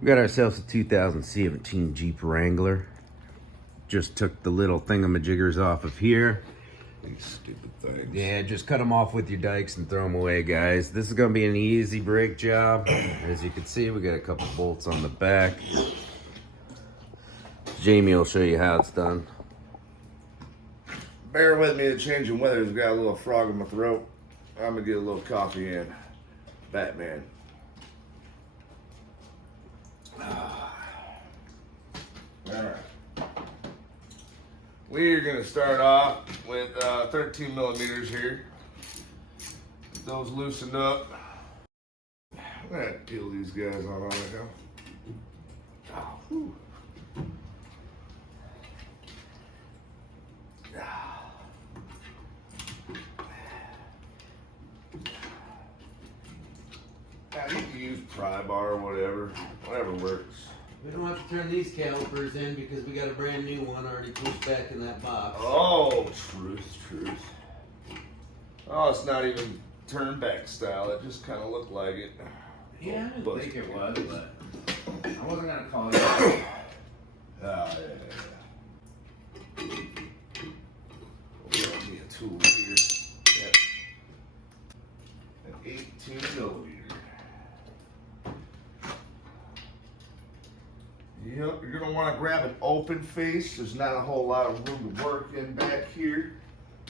We got ourselves a 2017 Jeep Wrangler. Just took the little thingamajiggers off of here. These stupid things. Yeah, just cut them off with your dikes and throw them away, guys. This is gonna be an easy brake job. As you can see, we got a couple bolts on the back. Jamie will show you how it's done. Bear with me, the changing weather's got a little frog in my throat. I'm gonna get a little coffee in. Batman. Alright. We're gonna start off with 13 millimeters here. Get those loosened up. I'm gonna peel these guys on right now. Oh, whew. Now you can use pry bar or whatever works. We don't have to turn these calipers in because we got a brand new one already pushed back in that box. Oh, truth. Oh, it's not even turn back style. It just kind of looked like it. Yeah, I didn't think it was, but I wasn't gonna call it. Yeah. We'll get me a tool here. Yep. An 18 millimeter. Yep, you're gonna want to grab an open face. There's not a whole lot of room to work in back here.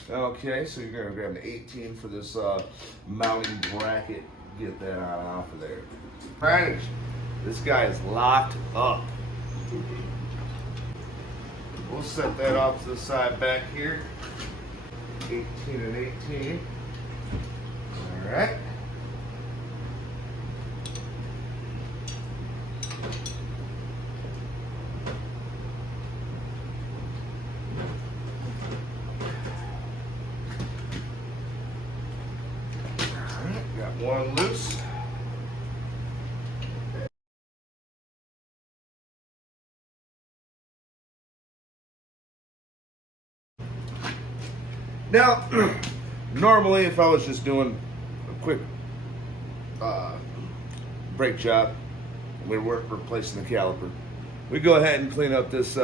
Okay, so you're gonna grab an 18 for this mounting bracket. Get that on off of there. All right, this guy is locked up. We'll set that off to the side back here. 18 and 18. All right. Got one loose. Now, normally if I was just doing a quick brake job, we weren't replacing the caliper, we go ahead and clean up this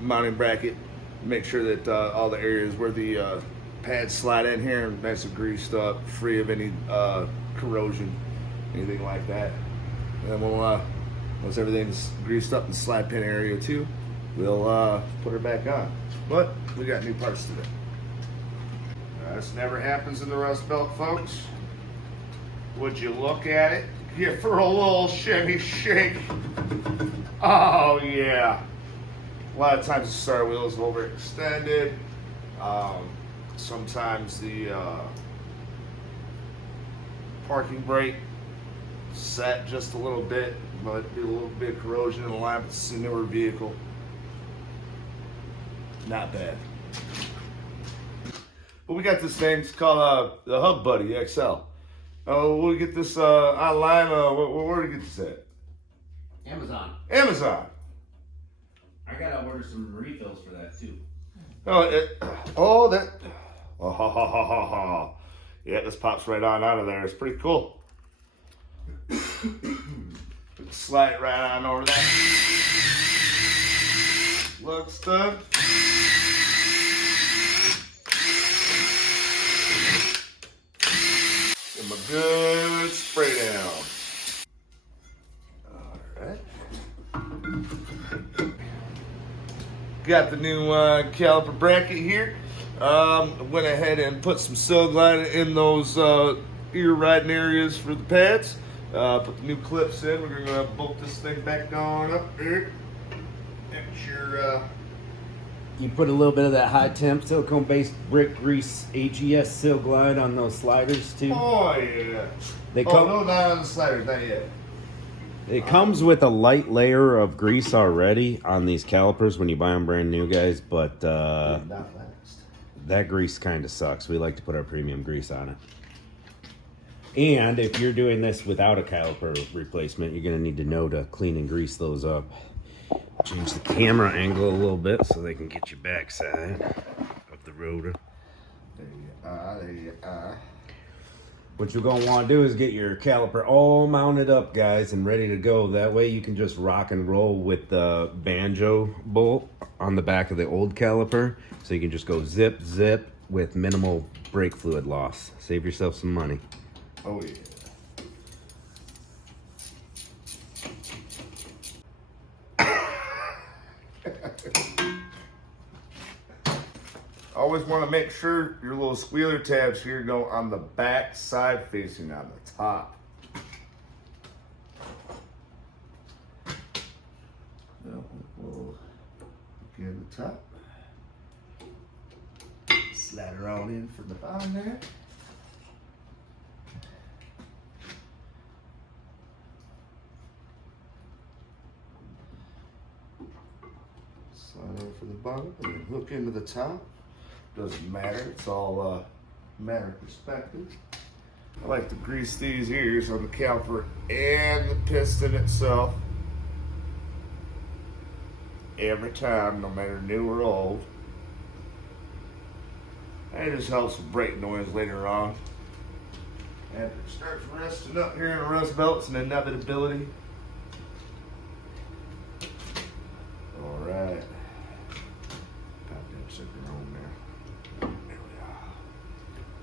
mounting bracket, make sure that all the areas where the pads slide in here are nice and greased up, free of any corrosion, anything like that. And then we'll, once everything's greased up in the slide pin area too, we'll put her back on. But we got new parts today. This never happens in the Rust Belt, folks. Would you look at it? Give her a little shimmy shake. Oh yeah. A lot of times the star wheel is overextended. Sometimes the parking brake set just a little bit, but be a little bit of corrosion in the line. It's a newer vehicle. Not bad. But we got this thing, it's called the Hub Buddy XL. We'll get this online. Where do we get this at? Amazon. Amazon. I gotta order some refills for that too. Yeah, this pops right on out of there. It's pretty cool. Slide it right on over there. Looks good. Give him a good spray down. Alright. Got the new caliper bracket here. Went ahead and put some Silk Line in those ear riding areas for the pads. Put the new clips in. We're going to bolt this thing back on up there. Make sure You put a little bit of that high temp silicone based brake grease AGS Silk Glide on those sliders too. Oh yeah. They No, not on the sliders, not yet. It comes with a light layer of grease already on these calipers when you buy them brand new, guys, but Not last. that grease kind of sucks. We like to put our premium grease on it. And if you're doing this without a caliper replacement, you're going to need to know to clean and grease those up. Change the camera angle a little bit so they can get your backside of the rotor. There you are, there you are. What you're going to want to do is get your caliper all mounted up, guys, and ready to go. That way you can just rock and roll with the banjo bolt on the back of the old caliper. So you can just go zip, zip with minimal brake fluid loss. Save yourself some money. Oh, yeah. Always want to make sure your little squealer tabs here go on the back side facing on the top. We'll get the top. Slide her on in from the bottom there. Slide in for the bottom and then hook into the top. Doesn't matter, it's all matter of perspective. I like to grease these ears on the caliper and the piston itself every time, no matter new or old. And it just helps with brake noise later on. After it starts resting up here in the rust belt, it's an inevitability. Alright. Pop that sucker on there. There we are.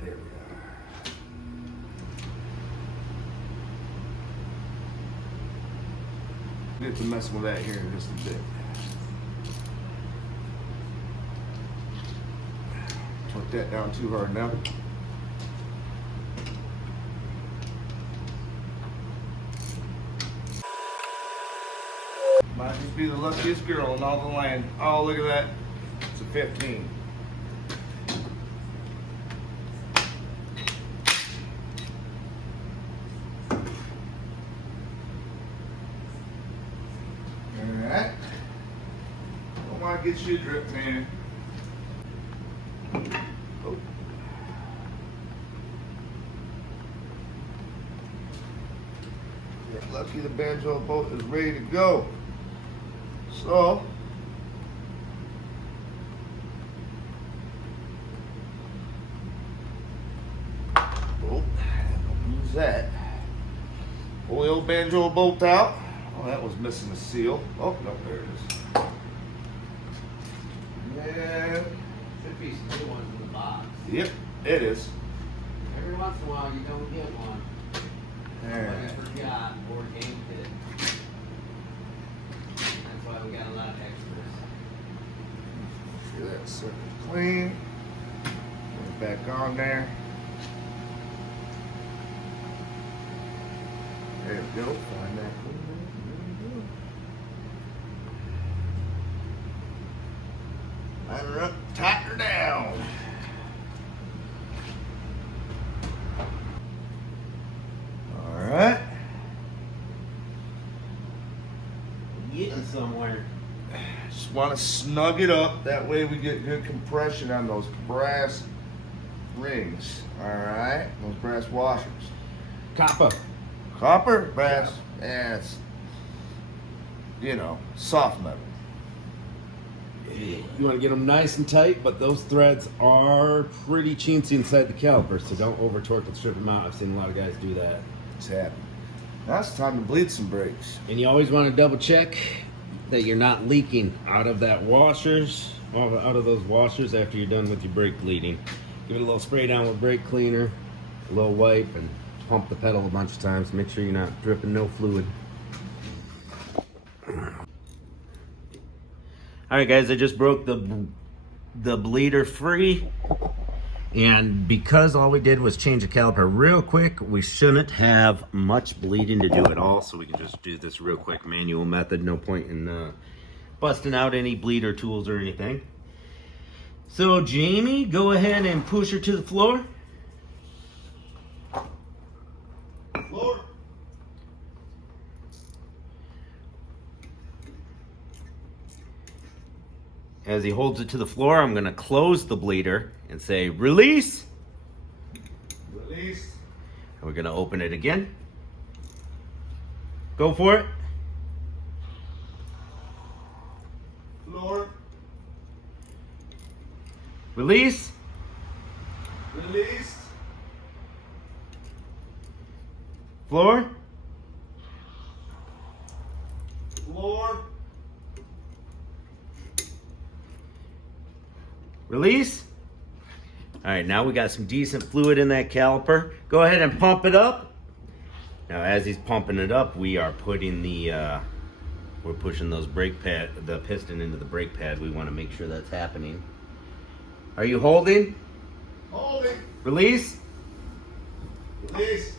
There we are. Get to mess with that here in just a bit. Torque that down too hard now. Might just be the luckiest girl in all the land. Oh, look at that. It's a 15. Alright. Don't want to get you a drip pan. Oh. Get lucky the banjo boat is ready to go. So, don't use that. Pull the old banjo bolt out. Oh, that was missing a seal. Oh, no, there it is. Yeah. Should be some new ones in the box. Yep, it is. Every once in a while you don't get one. There. Like I forgot or game hit. That's why we got a lot of extras. See that circle clean. Put it back on there. There we go. Find that clean. Line her up, tighten her down. All right. Getting somewhere. Just want to snug it up. That way we get good compression on those brass rings. All right, those brass washers. Copper. Copper, brass, yeah, it's, you know, soft metal. You want to get them nice and tight, but those threads are pretty chintzy inside the caliper, so don't over torque and strip them out. I've seen a lot of guys do that. It's happening. Now it's time to bleed some brakes. And you always want to double check that you're not leaking out of that washers, out of those washers after you're done with your brake bleeding. Give it a little spray down with brake cleaner, a little wipe, and pump the pedal a bunch of times. Make sure you're not dripping no fluid. All right, guys, I just broke the bleeder free. And because all we did was change the caliper real quick, we shouldn't have much bleeding to do at all. So we can just do this real quick manual method. No point in busting out any bleeder tools or anything. So Jamie, go ahead and push her to the floor. Floor. As he holds it to the floor, I'm going to close the bleeder and say, release. Release. And we're going to open it again. Go for it. Floor. Release. Released. Release. All right, now we got some decent fluid in that caliper. Go ahead and pump it up. Now, as he's pumping it up, we are putting we're pushing those the piston into the brake pad. We want to make sure that's happening. Are you holding? Holding. Release. Release.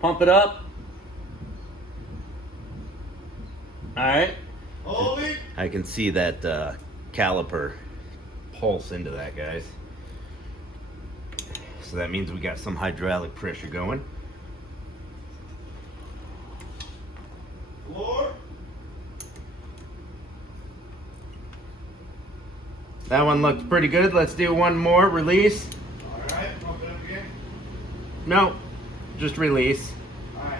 Pump it up. All right. Holding. I can see that caliper pulse into that, guys. So that means we got some hydraulic pressure going. Floor. That one looks pretty good. Let's do one more. Release. All right. Pump it up again. No, just release. All right.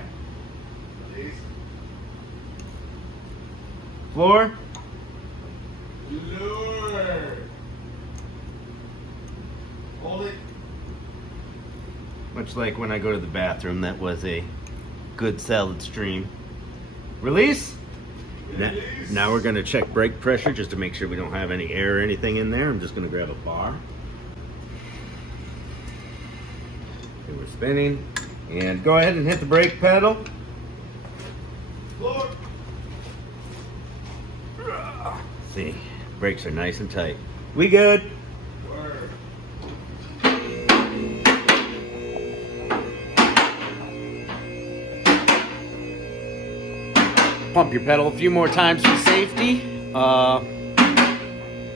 Release. Floor. Lower. Hold it. Much like when I go to the bathroom, that was a good solid stream. Release. Release. Now we're going to check brake pressure just to make sure we don't have any air or anything in there. I'm just going to grab a bar. Okay, we're spinning. And go ahead and hit the brake pedal. Floor. See, brakes are nice and tight. We good. Word. Pump your pedal a few more times for safety.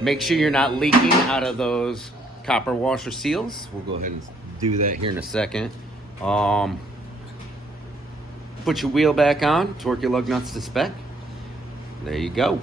Make sure you're not leaking out of those copper washer seals. We'll go ahead and do that here in a second. Put your wheel back on, torque your lug nuts to spec. There you go.